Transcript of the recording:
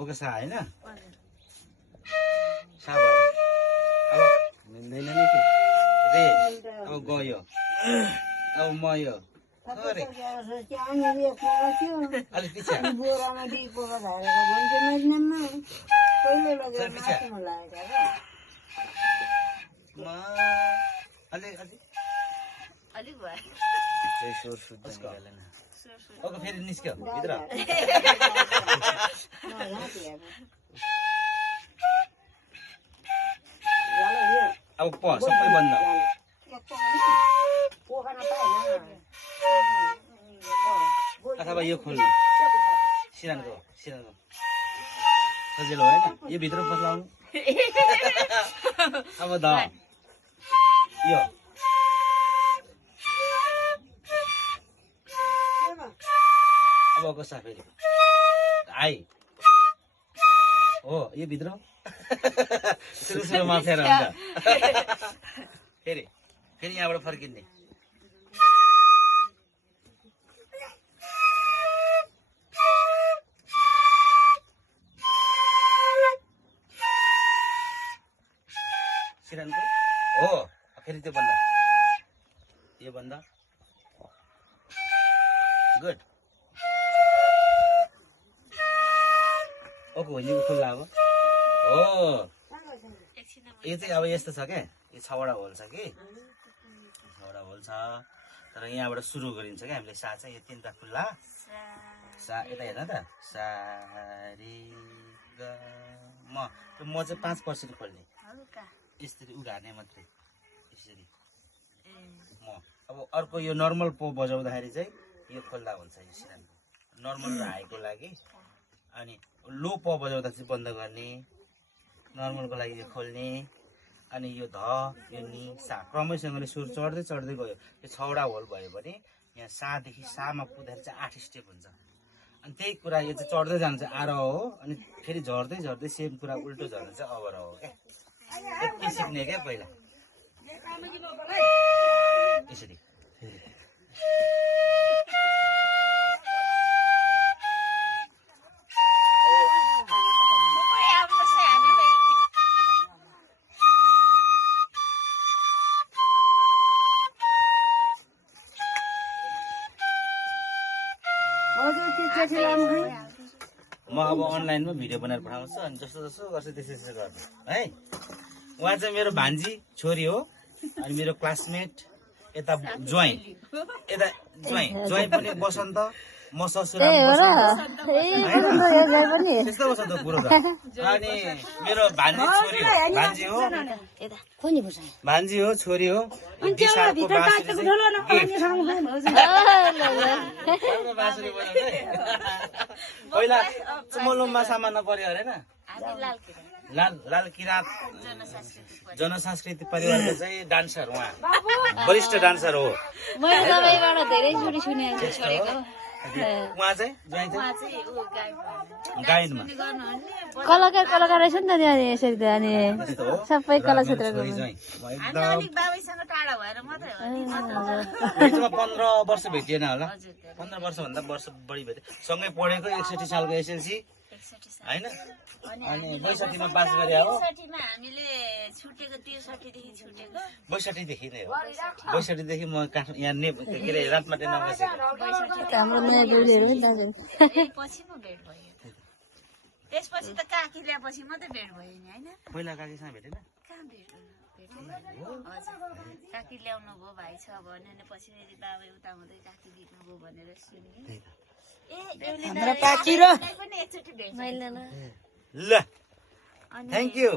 okay सा हैन हजुर सा भयो अब मिल्दैन नि के रे अब गयो अब म यो अरे अलि पछि बोरामा डिपोमा झारेको भन्छ मेजनमा कहिले लगेर मासुमा लागेको म अलि अलि अलिक भयो चाहिँ सुर सुद्ध निकालेन ओके फेरि निस्क्यो भित्र अब प सबै बन्द अथवा यो खोल्नु सिरानको सजिलो होइन यो भित्र पस्लाउनु अब द यो अब कसा फेरि आइ हो यो भित्र सुरु सुरुमा अप्ठ्यारो हुन्छ फेरि यहाँबाट फर्किने सिरानको हो फेरि त्यो बन्द यो बन्द गुड ओके हो खुल्ला अब हो यो चाहिँ अब यस्तो छ क्या यो 6वटा होल छ कि 6वटा होल छ तर यहाँबाट सुरु गरिन्छ क्या हामीले सा चाहिँ यो 3टा खुल्ला सा यता हेर्न त सा रे ग म चाहिँ 5% खोल्ने यसरी उघार्ने मात्रै यसरी म अब अर्को यो नर्मल पो बजाउँदाखेरि चाहिँ यो खोल्दा हुन्छ यो सिरानको नर्मल र हाईको लागि अनि लो प बजाउँदा चाहिँ बन्द गर्ने नर्मलको लागि यो खोल्ने अनि यो ध यो नि सा क्रमैसँगले सुर चढ्दै चढ्दै गयो यो 6वटा होल भयो भने यहाँ सादेखि सामा पुग्दाखेरि चाहिँ 8 स्टेप हुन्छ अनि त्यही कुरा यो चाहिँ चढ्दै जान्छ आरोह हो अनि फेरि झर्दै झर्दै सेम कुरा उल्टो झर्नु चाहिँ अवरोह हो क्या यति सिक्ने क्या पहिला यसरी म अब अनलाइनमा भिडियो बनाएर पठाउँछु अनि जस्तो जस्तो गर्छु त्यसै गर्नु है उहाँ चाहिँ मेरो भान्जी छोरी हो अनि मेरो क्लासमेट यता ज्वाइँ पनि बसन्त म ससुरा त्यस्तो बसन्त कुरो त अनि मेरो भान्जी हो छोरी हो पहिला चुमलोमा सामान्य पर्यो अरे लाल किराँत जनसंस्कृति परिवारको चाहिँ डान्सर उहाँ वरिष्ठ डान्सर हो उहाँ चाहिँ गायनमा कलाकार रहेछ नि त त्यहाँ यसरी त अनि सबै कला क्षेत्रको 15 वर्ष भेटिएन होला 15 वर्षभन्दा वर्ष बढी भेटे सँगै पढेको 61 सालको एसएलसी हैन अनि 62 मा पास गरे हो 62 मा हामीले छुटेको 63 देखि छुटेको 62 देखि नै हो 62 देखि म यहाँ के रे रातमाटे नबसेको हाम्रो नयाँ बुढीहरु नि दाजु पछि पो भेट भयो त्यसपछि त काकी ल्याएपछि मात्रै भेट भयो नि हैन पहिला काकीसँग भेटेन कहाँ भेट हजुर काकी ल्याउनु भयो भाइ छ भने पछि बाबा उता हुँदै काकी बित्नु भयो भनेर सुने हाम्रो काकी र पनि एकचोटि भेट मैले ल थ्यांक यू